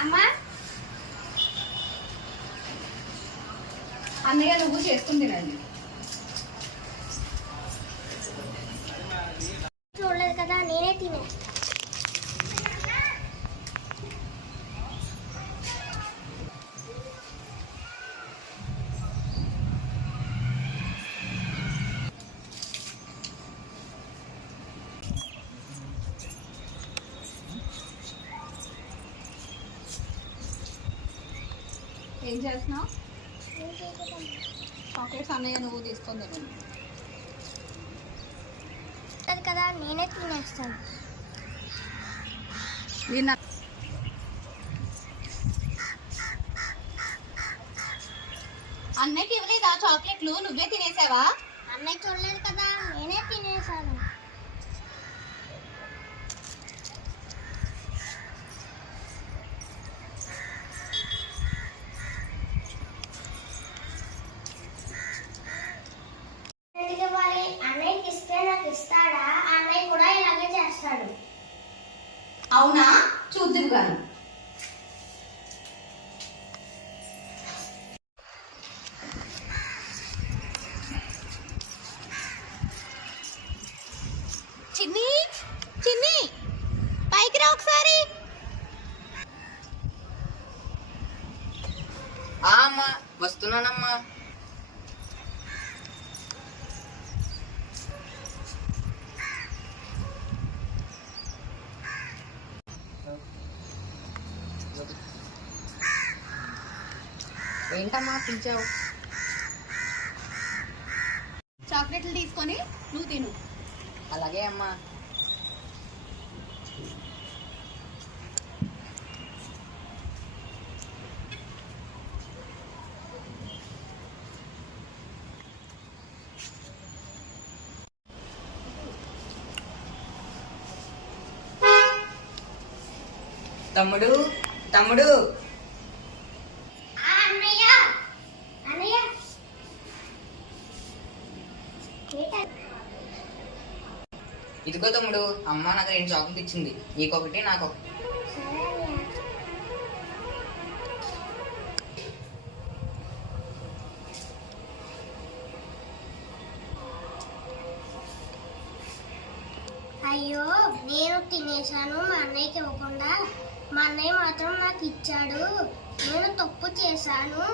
అమ్మా అన్నయ్య నువ్వు చేసుకుని తినండి. చూడలేదు కదా నేనే తినే. ఏం చేస్తున్నావు? చాక్లెట్స్ అన్నయ్య నువ్వు తీసుకొని తినండి కదా నేనే తినేస్తాను. అన్నయ్యకి ఇవ్వలేదా చాక్లెట్లు? నువ్వే తినేసావా? అన్నయ్య చూడలేదు కదా నేనే తినేసాను. అన్నయ్యకి ఇస్తే నాకు ఇస్తాడా? అన్నయ్య కూడా ఇలాగే చేస్తాడు. అవునా? చూద్దురు గాను. చిన్ని చిన్ని పైకి రా ఒకసారి. అమ్మా వస్తున్నానమ్మా. ఏంటమ్మా పిలిచావు? చాక్లెట్లు తీసుకొని నువ్వు తిను. అలాగే అమ్మా. తమ్ముడు తమ్ముడు అన్నయ్య అన్నయ్య ఇదిగో తమ్ముడు, అమ్మ నాకు 2 చాక్లెట్ ఇచ్చింది. నీకొకటి నాకొకటి. అయ్యో నేను తినేసాను మా అన్నయ్యకి ఇవ్వకుండా. మా అన్నయ్య మాత్రం నాకు ఇచ్చాడు. నేను తప్పు చేశాను.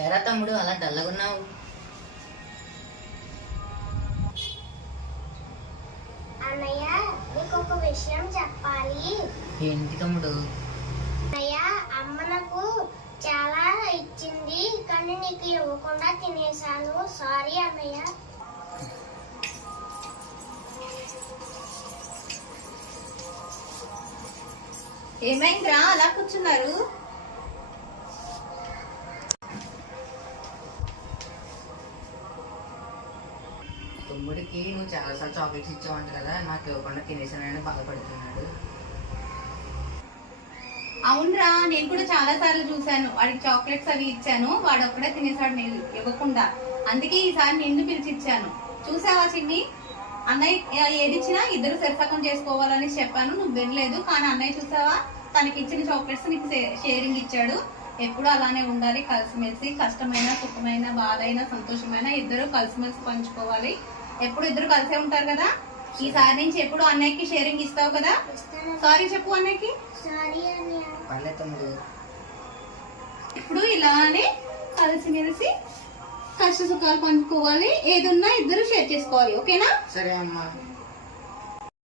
ఏరా తమ్ముడు అలా డల్లగున్నావు? అన్నయ్య నీకు ఒక విషయం చెప్పాలి. ఏంటి తమ్ముడు? అన్నయ్య అమ్మ నాకు చాలా ఇచ్చింది కానీ నీకు ఇవ్వకుండా తినేసాను. సారీ అన్నయ్య. ఏమైందిరా అలా కూర్చున్నారు? తమ్ముడికి నువ్వు చాలాసార్లు చాక్లెట్స్ ఇచ్చావంట కదా, నాకు ఇవ్వకుండా తినేసానని బాధపడుతున్నాడు. అవునరా, నేను కూడా చాలా సార్లు చూసాను. వాడికి చాక్లెట్స్ అవి ఇచ్చాను, వాడు ఒక్కడే తినేసాడు నేను ఇవ్వకుండా. అందుకే ఈసారి నిన్ను పిలిచి ఇచ్చాను. చూసావా చిన్ని? అన్నయ్య ఏది ఇచ్చినా ఇద్దరు సరిసగం చేసుకోవాలని చెప్పాను, నువ్వు వినలేదు. కానీ అన్నయ్య చూసావా, తనకి ఇచ్చిన చాక్లెట్స్ నీకు షేరింగ్ ఇచ్చాడు. ఎప్పుడు అలానే ఉండాలి, కలిసిమెలిసి. కష్టమైన సుఖమైన బాధైనా సంతోషమైన ఇద్దరు కలిసిమెలిసి పంచుకోవాలి. ఎప్పుడు ఇద్దరు కలిసే ఉంటారు కదా. ఈసారి నుంచి ఎప్పుడు అన్నయ్యకి షేరింగ్ ఇస్తావు కదా. సారీ చెప్పు అన్నయ్యకి. ఇప్పుడు ఇలానే కలిసిమెలిసి కష్ట సుఖాలు పంచుకోవాలి. ఏదున్నా ఇద్దరు షేర్ చేసుకోవాలి. ఓకేనా? సరే అమ్మా.